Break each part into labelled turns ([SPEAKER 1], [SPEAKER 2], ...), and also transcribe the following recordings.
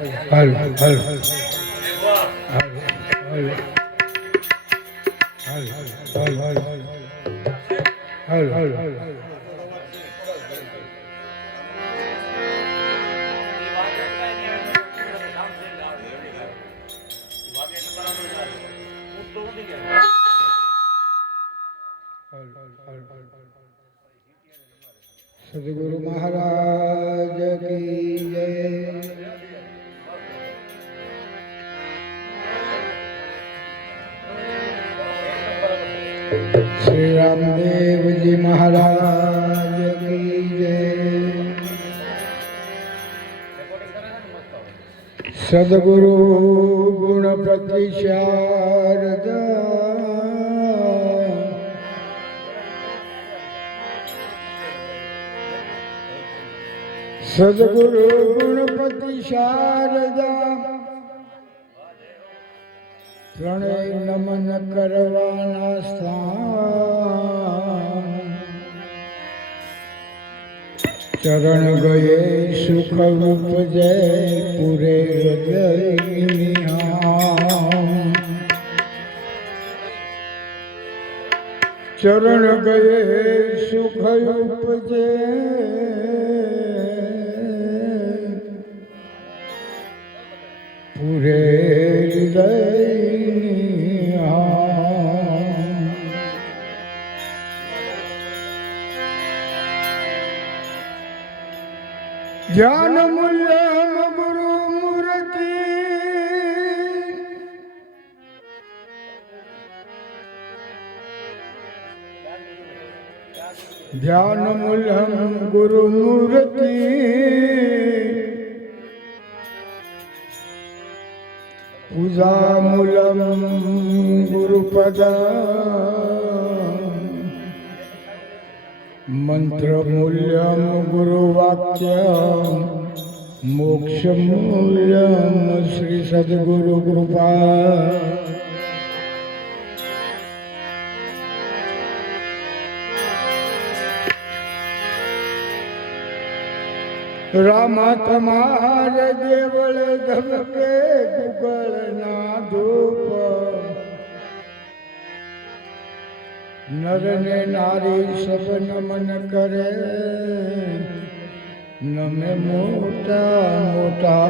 [SPEAKER 1] હાલ હાલ હાલ હાલ હાલ હાલ સદગુરુ ગુણ પ્રતિશારદ સદગુરુ ગુણપતિ શારદા ત્રણેય નમન કરવાના સ્થાન ચરણ ગયે સુખરૂપ જય પૂરે ચરણ ગયે સુખરૂપ જય પૂરે હૃદય જ્ઞાન મૂલ્ય ગુરુ મૂર્તિ ધ્યાન મૂલ્યમ ગુરુ મૂર્તિ પૂજા મૂલમ ગુરુપદ મંત્રમૂલ્યમ ગુરુવાક્ય મોક્ષમૂલ્યમ શ્રી સદગુરુ કૃપા રામા તમારે દેવળ ધમકે ગુગળના ધૂપ નર ને નારી સબ નમન કરે. નમે મોટા મોટા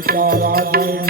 [SPEAKER 1] सीता राधे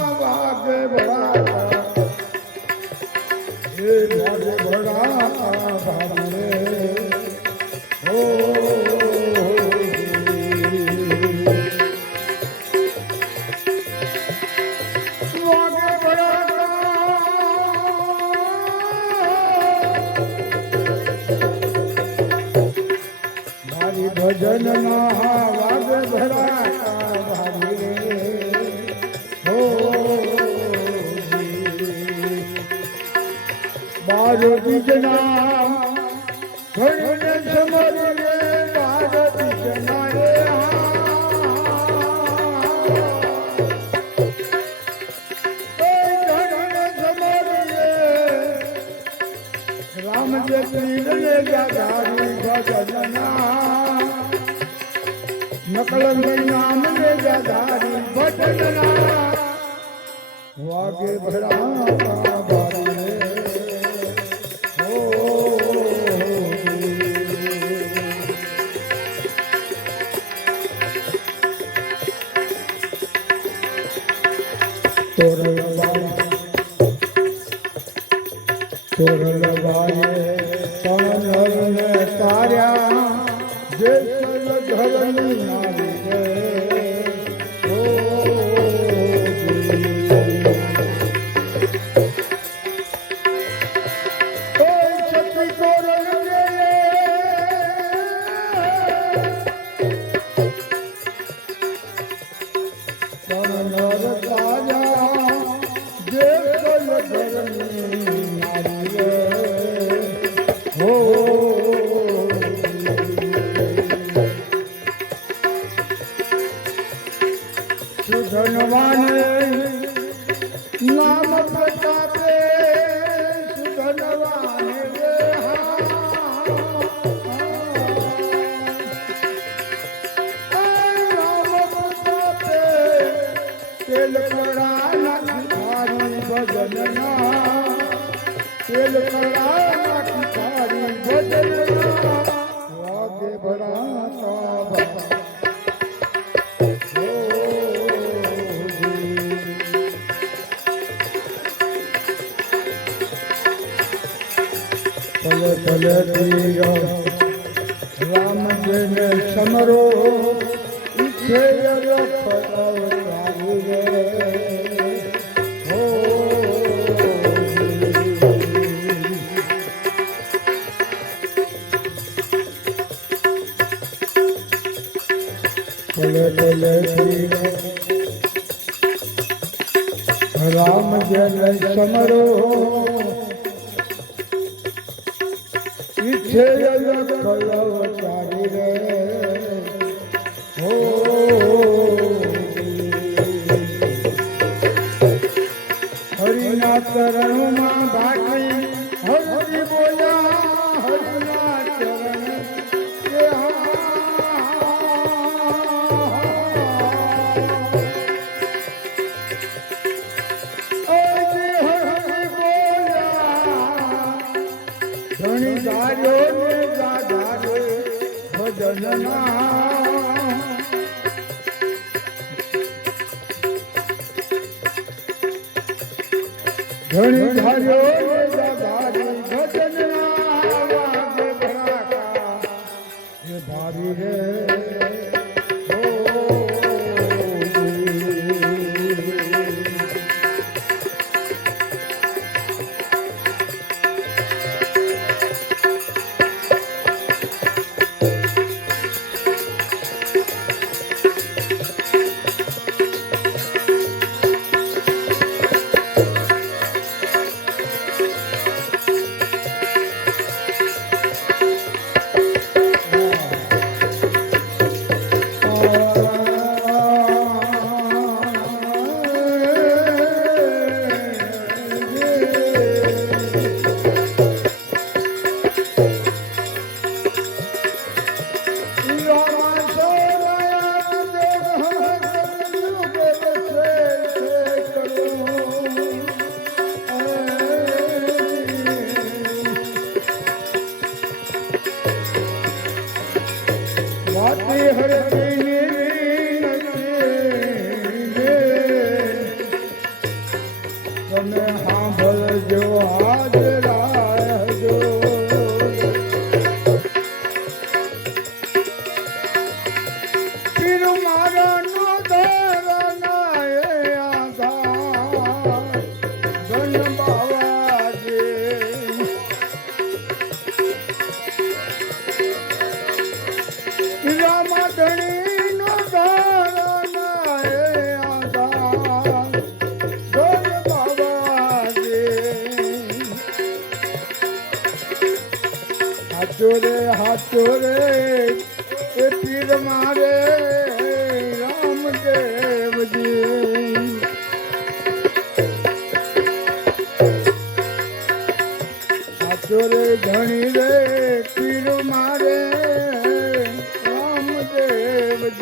[SPEAKER 1] મારી તણર પલ પલ રામજીને સમરો ઈચ્છે રખ અવતારી રે રામ જન સમરો. ઈચ્છે કલવ ચારી રે હરિના તરણ ધણી ધાર્યો ભજન રે ધણી રે પીર મારે રામદેવજી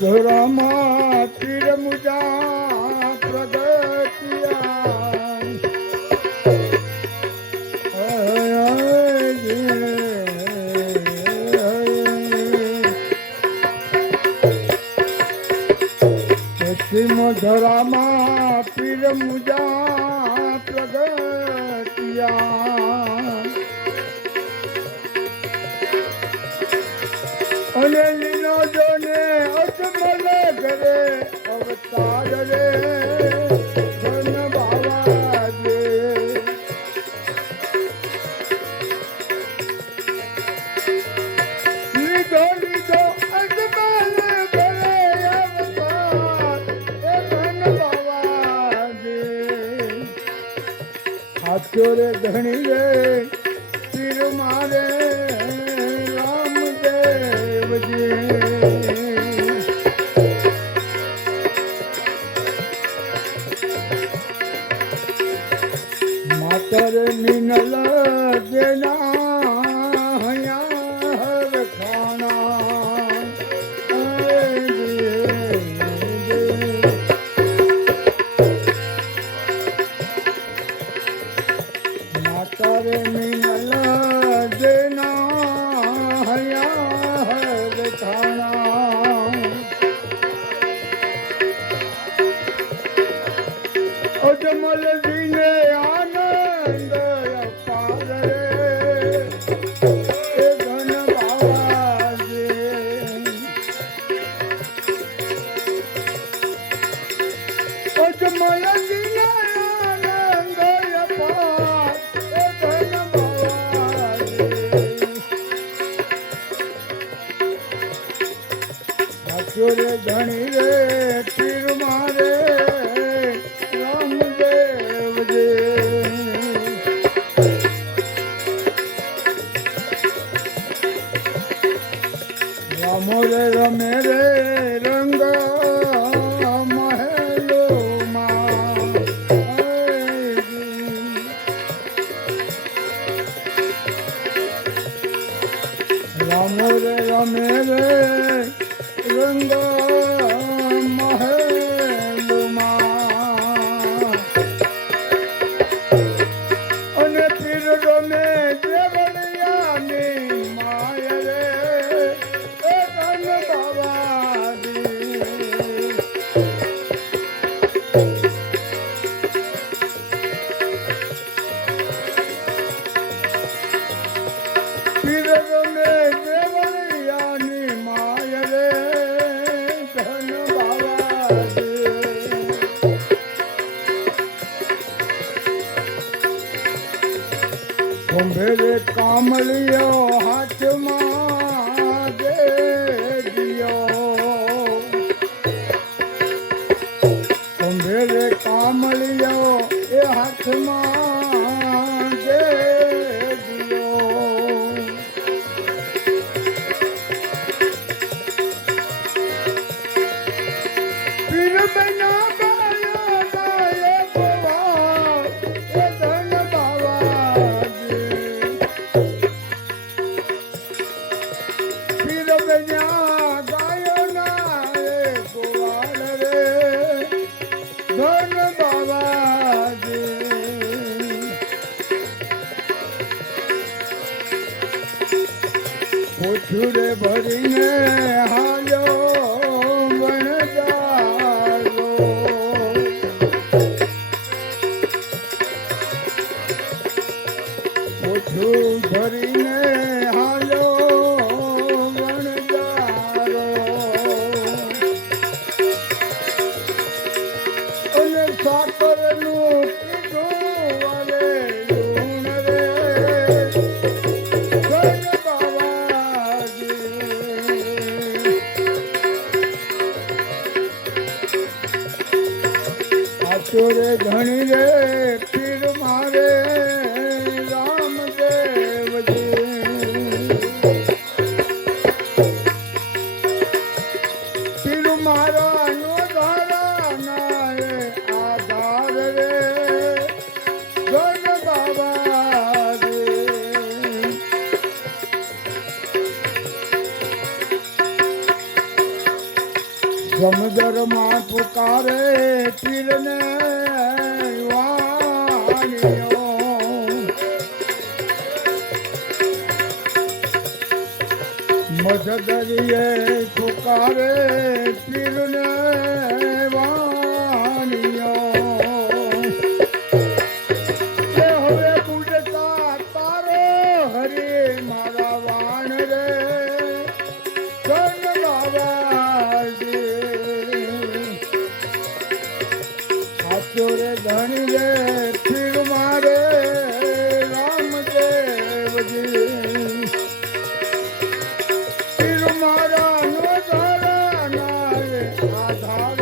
[SPEAKER 1] ધરામાં તિરમુજા પ્રગતિયા પશ્ચિમ ધરામાં પિરમુજા પ્રગતિયા. અને જોરે ધણી રે તીર મારે মোরে রমে রে You're my ગોરે ધણી રે જમદરમાં પુકારે પીરને મધદરીએ પુકારે પીરને ચોરે ધણી લે ફીર મારે રામદેવજી ફીર મારા નો ધારા નારે આધાર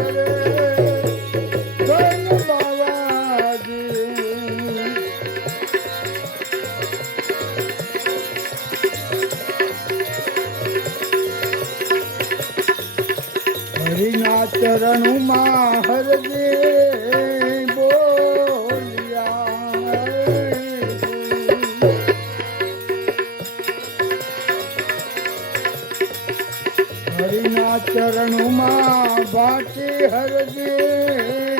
[SPEAKER 1] માં બાટી હરજી.